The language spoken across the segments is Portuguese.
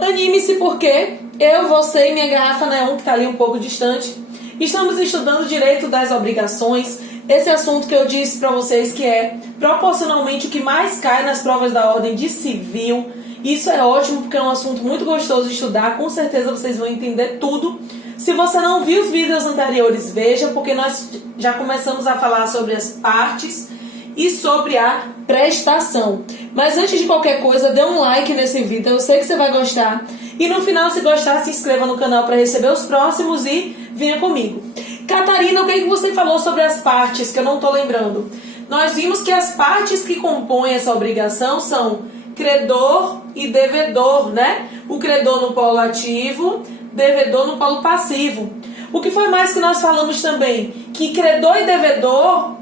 Anime-se porque eu, você e minha garrafa neon, que está ali um pouco distante, estamos estudando direito das obrigações. Esse assunto que eu disse para vocês que é proporcionalmente o que mais cai nas provas da ordem de civil. Isso é ótimo porque é um assunto muito gostoso de estudar. Com certeza vocês vão entender tudo. Se você não viu os vídeos anteriores, veja, porque nós já começamos a falar sobre as partes e sobre a prestação. Mas antes de qualquer coisa, dê um like nesse vídeo, eu sei que você vai gostar. E no final, se gostar, se inscreva no canal para receber os próximos e venha comigo. Catarina, o que você falou sobre as partes, que eu não estou lembrando? Nós vimos que as partes que compõem essa obrigação são credor e devedor, né? O credor no polo ativo, devedor no polo passivo. O que foi mais que nós falamos também? Que credor e devedor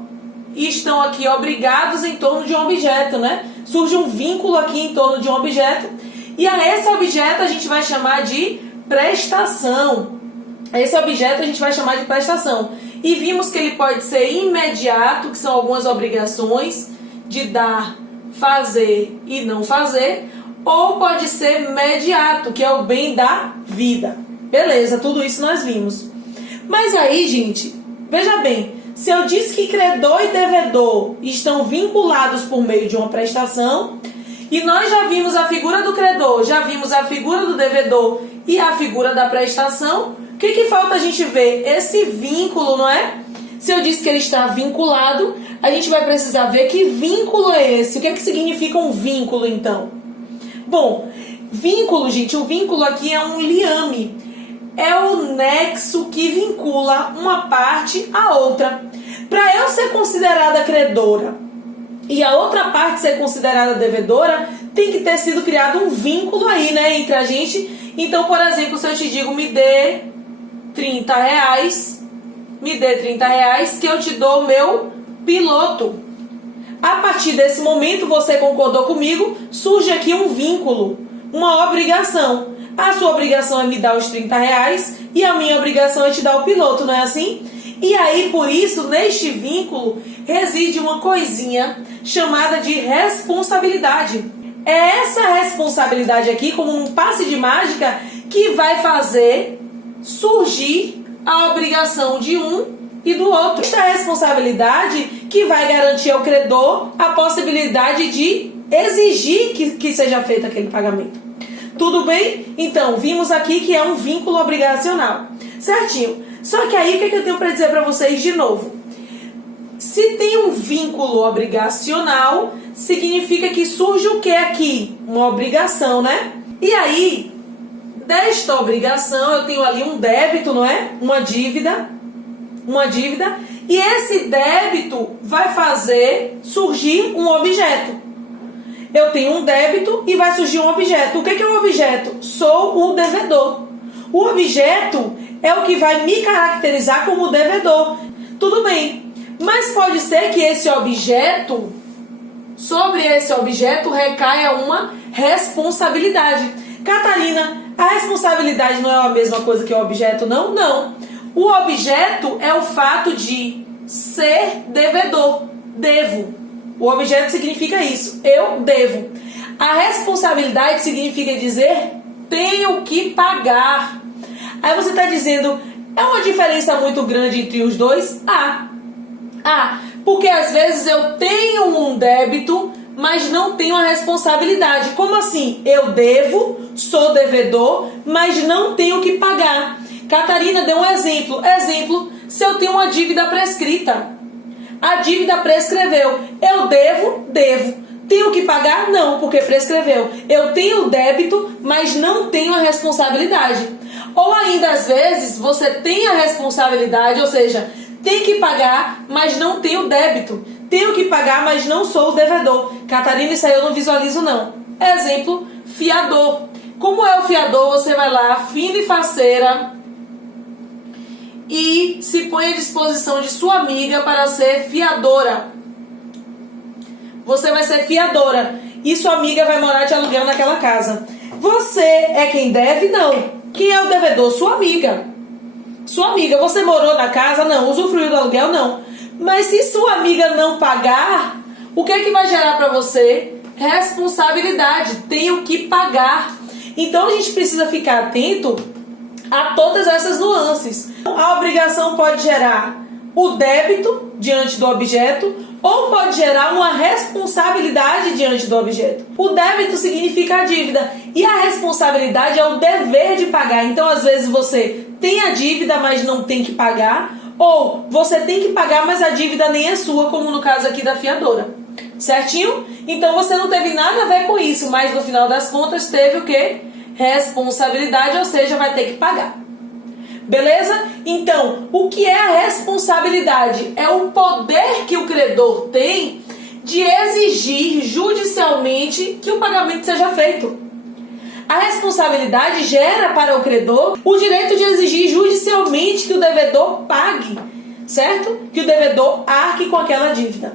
estão aqui obrigados em torno de um objeto, né? Surge um vínculo aqui em torno de um objeto e a esse objeto a gente vai chamar de prestação. Esse objeto a gente vai chamar de prestação. E vimos que ele pode ser imediato, que são algumas obrigações de dar, fazer e não fazer, ou pode ser mediato, que é o bem da vida. Beleza, tudo isso nós vimos. Mas aí, gente, veja bem, se eu disse que credor e devedor estão vinculados por meio de uma prestação, e nós já vimos a figura do credor, já vimos a figura do devedor e a figura da prestação, o que falta a gente ver? Esse vínculo, não é? Se eu disse que ele está vinculado, a gente vai precisar ver que vínculo é esse. O que significa um vínculo, então? Bom, vínculo, gente, o vínculo aqui é um liame. É o nexo que vincula uma parte à outra. Para eu ser considerada credora e a outra parte ser considerada devedora, tem que ter sido criado um vínculo aí, né, entre a gente. Então, por exemplo, se eu te digo, me dê 30 reais, que eu te dou o meu piloto. A partir desse momento, você concordou comigo, surge aqui um vínculo, uma obrigação. A sua obrigação é me dar os 30 reais e a minha obrigação é te dar o piloto, não é assim? E aí, por isso, neste vínculo, reside uma coisinha chamada de responsabilidade. É essa responsabilidade aqui, como um passe de mágica, que vai fazer surgir a obrigação de um e do outro. Esta responsabilidade que vai garantir ao credor a possibilidade de exigir que seja feito aquele pagamento. Tudo bem? Então, vimos aqui que é um vínculo obrigacional. Certinho. Só que aí, o que eu tenho para dizer para vocês de novo? Se tem um vínculo obrigacional, significa que surge o que aqui? Uma obrigação, né? E aí, desta obrigação, eu tenho ali um débito, não é? Uma dívida. E esse débito vai fazer surgir um objeto. Eu tenho um débito e vai surgir um objeto. O que é um objeto? Sou o devedor. O objeto é o que vai me caracterizar como devedor. Tudo bem, mas pode ser que esse objeto, sobre esse objeto, recaia uma responsabilidade. Catarina, a responsabilidade não é a mesma coisa que o objeto, não? Não. O objeto é o fato de ser devedor. Devo. O objeto significa isso. Eu devo. A responsabilidade significa dizer tenho que pagar. Aí você está dizendo, é uma diferença muito grande entre os dois? Porque às vezes eu tenho um débito, mas não tenho a responsabilidade. Como assim? Eu devo, sou devedor, mas não tenho que pagar. Catarina deu um exemplo. Exemplo, se eu tenho uma dívida prescrita. A dívida prescreveu. Eu devo. Tenho que pagar? Não, porque prescreveu. Eu tenho débito, mas não tenho a responsabilidade. Ou ainda, às vezes, você tem a responsabilidade, ou seja, tem que pagar, mas não tem o débito. Tenho que pagar, mas não sou o devedor. Catarina, isso aí eu não visualizo, não. Exemplo, fiador. Como é o fiador? Você vai lá, fina e faceira, e se põe à disposição de sua amiga para ser fiadora. Você vai ser fiadora e sua amiga vai morar de aluguel naquela casa. Você é quem deve? Não. Quem é o devedor? Sua amiga. Sua amiga, você morou na casa? Não. Usufruiu do aluguel? Não. Mas se sua amiga não pagar, o que é que vai gerar para você? Responsabilidade. Tenho que pagar. Então a gente precisa ficar atento a todas essas nuances. A obrigação pode gerar o débito diante do objeto ou pode gerar uma responsabilidade diante do objeto. O débito significa a dívida e a responsabilidade é o dever de pagar. Então, às vezes, você tem a dívida, mas não tem que pagar, ou você tem que pagar, mas a dívida nem é sua, como no caso aqui da fiadora. Certinho? Então, você não teve nada a ver com isso, mas no final das contas teve o quê? Responsabilidade, ou seja, vai ter que pagar. Beleza? Então, o que é a responsabilidade? É o poder que o credor tem de exigir judicialmente que o pagamento seja feito. A responsabilidade gera para o credor o direito de exigir judicialmente que o devedor pague, certo? Que o devedor arque com aquela dívida.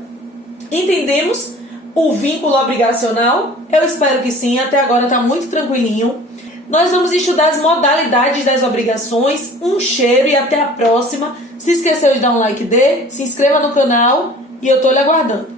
Entendemos o vínculo obrigacional? Eu espero que sim, até agora está muito tranquilinho. Nós vamos estudar as modalidades das obrigações. Um cheiro e até a próxima. Se esqueceu de dar um like, se inscreva no canal e eu estou lhe aguardando.